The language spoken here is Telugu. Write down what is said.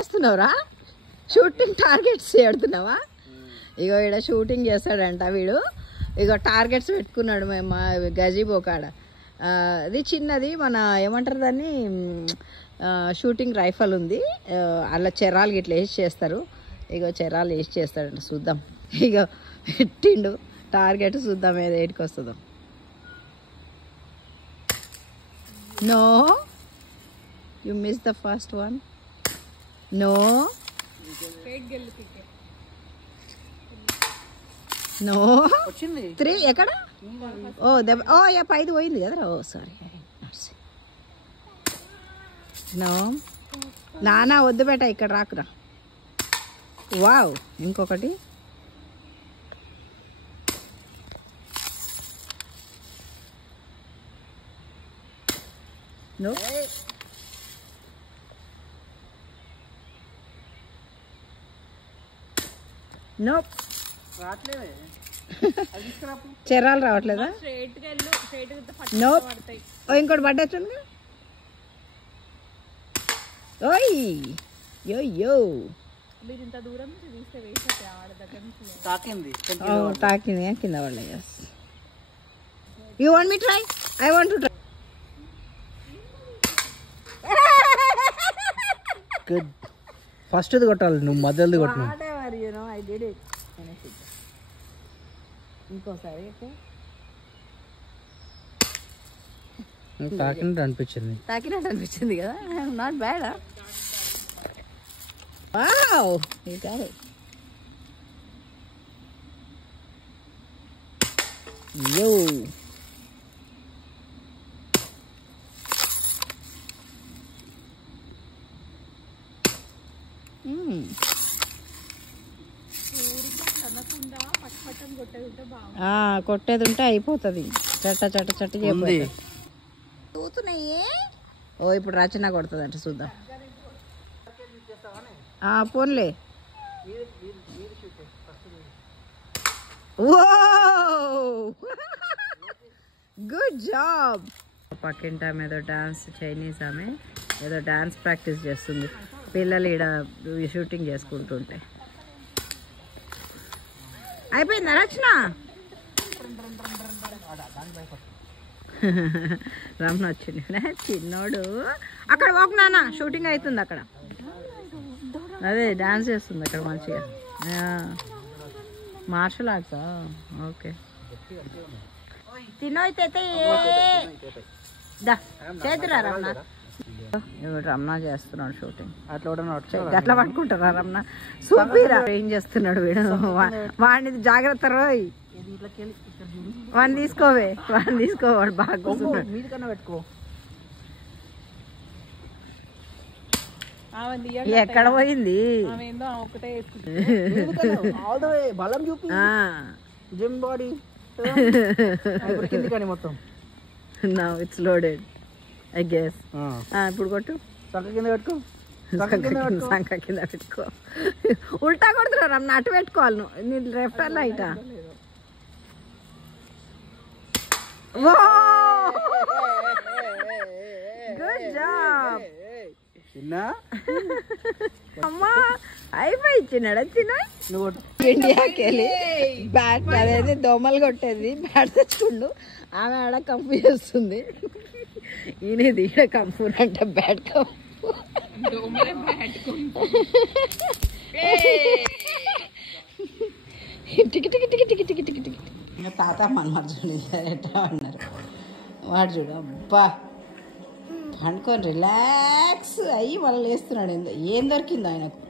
చేస్తున్నావురా? Shooting targets చేడుతున్నావా? ఇగో ఇక్కడ షూటింగ్ చేస్తాడంట వీడు. ఇగో టార్గెట్స్ పెట్టుకున్నాడు మేము గజీబో కాడ. అది చిన్నది మన ఏమంటారు దాన్ని, షూటింగ్ రైఫల్ ఉంది. అలా చెరాలు గిట్ల వేసి చేస్తారు. ఇగో చెరాలు వేసి చేస్తాడంట. చూద్దాం. ఇగో పెట్టిండు టార్గెట్, చూద్దాం ఏదో ఏటికి వస్తుందో. No, you miss the first one. No no 3 ఎక్కడ? ఓ దెబ్బ. ఓ యా పైది పోయింది కదరా. ఓ సారీ. నో నానా వద్దు బేట, ఇక్కడ రాకురా. వావ్, ఇంకొకటి. నో నో చెరాలు రావట్లేదా? నో. ఇంకోటి పడ్డట్లుగా. ఓయ్ యో యో, తాకింది కింద పడలే. You want me try? I want to try. Good. First కొట్టాలి నువ్వు, మధ్యది కొట్టినావు. ఇంకోసారి తాకినట్టు అనిపించింది కదా. Not bad. Wow, you got it. యో కొట్టేది ఉంటే అయిపోతుంది. చట్ట చట్ట చట్ట చూస్తున్నాయే. ఓ ఇప్పుడు రచన కొడుతుంది అంటే చూద్దాం. పోన్లే. Good job. పక్కింటి ఆమె ఏదో డాన్స్, చైనీస్ ఆమె ఏదో డాన్స్ ప్రాక్టీస్ చేస్తుంది. పిల్లలు ఈడ షూటింగ్ చేసుకుంటుంటే. అయిపోయిందా రచన? రమణ వచ్చింది. చిన్నోడు అక్కడ ఒక నాన్న షూటింగ్ అవుతుంది అక్కడ. అదే డాన్స్ చేస్తుంది అక్కడ మంచిగా. మార్షల్ ఆర్ట్సా? ఓకే. తినోయితే చేతురా రమణ. రమణ చేస్తున్నాడు షూటింగ్. అట్లా పట్టుకుంటారా రమణ? సూపీరా. ఏం చేస్తున్నాడు వీడు? వాడిని జాగ్రత్త రోయ్. వాడిని తీసుకోవే, వాడిని తీసుకో. వాడు బాగా పెట్టుకో. ఎక్కడ పోయింది? బలం చూపి జిమ్ బాడీ మొత్తం. Now it's loaded I guess. ఇప్పుడు కొట్టు. సంక కింద పెట్టుకో. సంక కింద పెట్టుకో. ఉల్టా కొడుతున్నారు రమ్మ. అటు పెట్టుకోవాలి నువ్వు. నీ లెఫ్ట్ అలా ఇటా. Good job. అమ్మా అయిపోయి ఇచ్చినాడు. చిన్న ఇండియాకి వెళ్ళి బ్యాట్ అదేది దోమలు కొట్టేది బ్యాట్ తెచ్చుకుండు. ఆమె ఆడ కంపు చేస్తుంది. ఈయనది ఈడ కంపు అంటే బ్యాట్ కంపు. టికి టికి టికి టికి టికి టికి టికి. ఇంకా తాత మనమారు చూడు ఎట్లా అన్నారు. వాడు చూడు అబ్బా పండుకొని రిలాక్స్ అయ్యి మళ్ళీ లేస్తున్నాడు. ఏం దొరికిందో ఆయనకు.